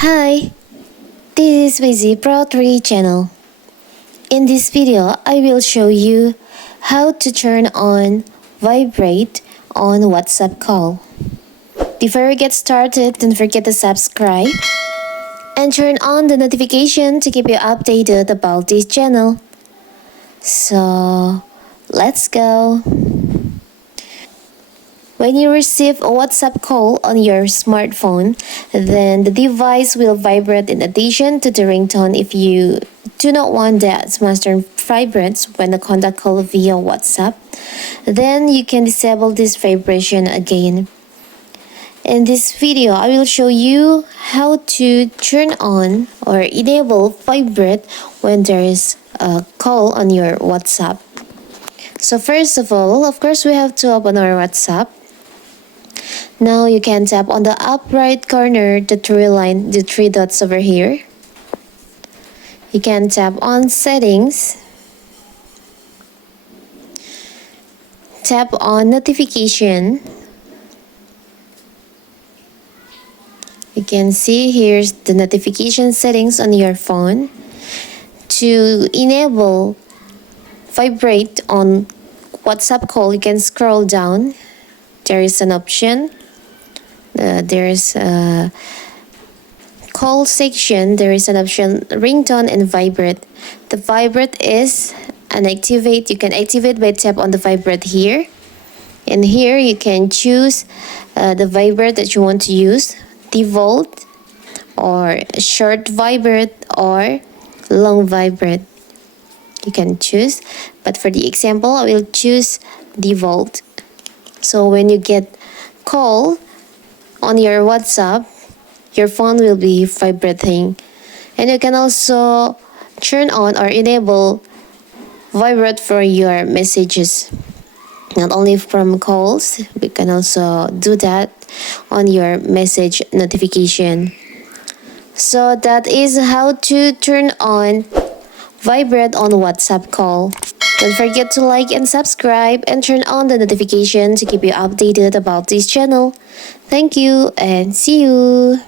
Hi, this is Vibrate channel. In this video, I will show you how to turn on Vibrate on WhatsApp call. Before we get started, don't forget to subscribe and turn on the notification to keep you updated about this channel. So, let's go. When you receive a WhatsApp call on your smartphone, then the device will vibrate in addition to the ringtone. If you do not want that master vibrates when the contact call via WhatsApp, then you can disable this vibration again. In this video, I will show you how to turn on or enable vibrate when there is a call on your WhatsApp. So first of all, of course, we have to open our WhatsApp. Now you can tap on the up right corner, the three dots over here. You can tap on settings. Tap on notification. You can see here's the notification settings on your phone. To enable vibrate on WhatsApp call, you can scroll down. There is an option. There is a call section. There is an option ringtone and vibrate. The vibrate is an activate. You can activate by tap on the vibrate here. And here you can choose the vibrate that you want to use. Default or short vibrate or long vibrate. You can choose. But for the example, I will choose default. So when you get call on your WhatsApp, your phone will be vibrating. And you can also turn on or enable vibrate for your messages. Not only from calls, we can also do that on your message notification. So that is how to turn on vibrate on WhatsApp call. Don't forget to like and subscribe and turn on the notification to keep you updated about this channel. Thank you and see you.